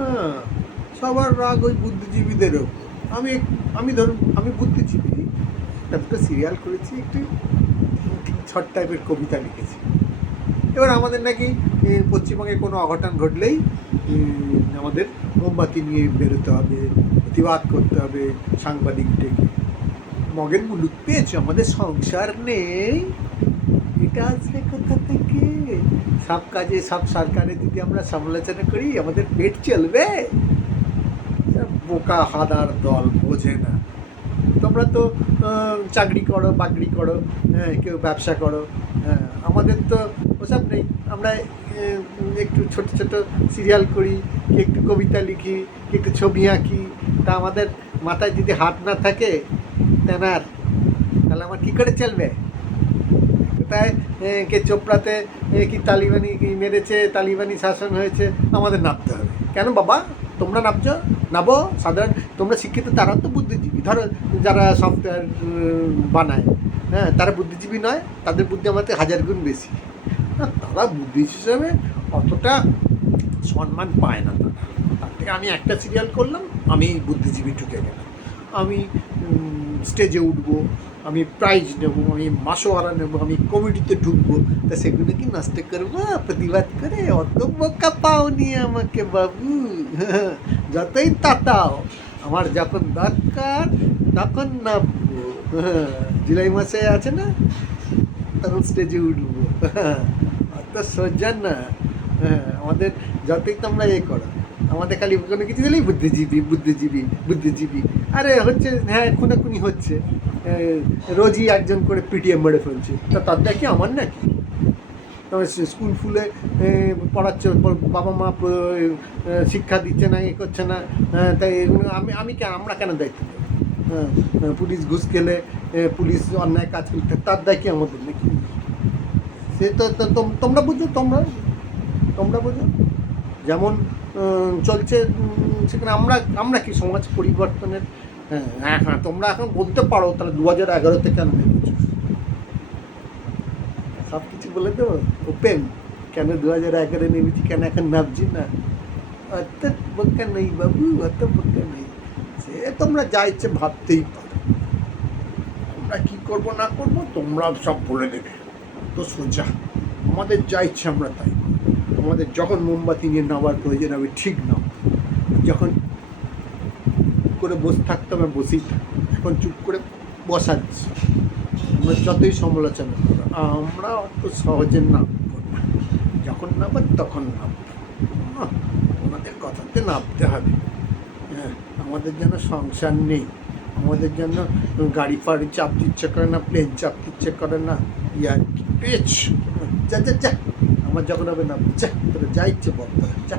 হ্যাঁ, সবার রাগ ওই বুদ্ধিজীবীদের ওপর। আমি আমি ধরুন আমি বুদ্ধিজীবী, একটা দুটো সিরিয়াল করেছি, একটু শর্ট টাইপের কবিতা লিখেছি। এবার আমাদের নাকি পশ্চিমবঙ্গে কোনো অঘটন ঘটলেই আমাদের মোমবাতি নিয়ে বেরোতে হবে, প্রতিবাদ করতে হবে, সাংবাদিক ডেকে। মগের মুলুক পেয়েছো, আমাদের সংসার নেই, এটা আসবে কোথা থেকে? সব কাজে সব সরকারে যদি আমরা সমালোচনা করি আমাদের পেট চলবে? বোকা হাদার দল, বোঝে না। তোমরা তো চাকরি করো, বাকরি করো, হ্যাঁ, কেউ ব্যবসা করো, হ্যাঁ, আমাদের তো ওসব নেই। আমরা একটু ছোট ছোট সিরিয়াল করি, কি একটু কবিতা লিখি, কি একটু ছবি আঁকি। তা আমাদের মাথায় যদি হাত না থাকে তেনার, তাহলে আমার কী করে চলবে? কোথায় কে চোপড়াতে কি তালিবানি মেরেছে, তালিবানি শাসন হয়েছে, আমাদের নামতে হবে কেন বাবা? তোমরা নামছো, নাবো। সাধারণ তোমরা শিক্ষিত, তারাও তো বুদ্ধিজীবী। ধরো যারা সফটওয়্যার বানায়, হ্যাঁ, তারা বুদ্ধিজীবী নয়? তাদের বুদ্ধি আমাদের 1000 গুণ বেশি। তারা বুদ্ধি হিসাবে অতটা সম্মান পায় না। তার থেকে আমি একটা সিরিয়াল করলাম, আমি বুদ্ধিজীবী ঢুকে গেলাম, আমি স্টেজে উঠবো, আমি প্রাইজ নেব, আমি মাসোয়ারা নেব, আমি কমিটিতে ঢুকবো। তা সেগুলো কি নষ্ট করবো প্রতিবাদ করে? অত বোকা পাওনি আমাকে বাবু। যতই তাতাও, আমার যখন দরকার তখন নামবো। জুলাই মাসে আছে না, তখন স্টেজে উঠবো। অত সোজা না। হ্যাঁ, আমাদের যতই তোমরা করো, আমাদের খালি কোনো কিছু দিলেই বুদ্ধিজীবী বুদ্ধিজীবী বুদ্ধিজীবী। আরে হচ্ছে, হ্যাঁ, খুনাখুনি হচ্ছে, রোজই একজন করে পিটিএম মেরে ফেলছে, তা তার কি আমার নাকি? তবে স্কুল ফুলে পড়াচ্ছে, বাবা মা শিক্ষা দিচ্ছে না, করছে না, তাই এগুলো আমি কেন, আমরা কেন দায়িত্ব নেব? হ্যাঁ, পুলিশ ঘুষ খেলে, পুলিশ অন্যায় কাজ করতে, তার দায় কি আমাদের নাকি? সে তো তোমরা বুঝো, তোমরা বুঝো যেমন চলছে সেখানে আমরা কি সমাজ পরিবর্তনের? হ্যাঁ হ্যাঁ, তোমরা এখন বলতে পারো তাহলে 2011-তে কেন নেমেছো? সব কিছু বলে দেবো ওপেন, কেন 2011 নেমেছি, কেন এখন নামছি না? অত বোকা নেই বাবু, অত বোকা নেই। সে তোমরা যা ইচ্ছে ভাবতেই পারো, আমরা কী করবো না করবো তোমরা সব বলে দেবে। তো সোজা আমাদের যা ইচ্ছে আমরা তাই। আমাদের যখন মোমবাতি নিয়ে নামার প্রয়োজন হবে ঠিক নাও, যখন করে বসে থাকতে হবে বসেই থাকবো। এখন চুপ করে বসাচ্ছি, আমরা যতই সমালোচনা করো আমরা অত সহজে নামবো না। যখন নামবো তখন নামবো, ওনাদের কথাতে নামতে হবে। হ্যাঁ, আমাদের যেন সংসার নেই, আমাদের যেন গাড়ি ফাড়ি চাপতে ইচ্ছে করে না, প্লেন চাপতে ইচ্ছে করে না, ইয়ার পেচ যা যা যা। আমার যখন হবে না, যা তোরা যা ইচ্ছে বল, যা।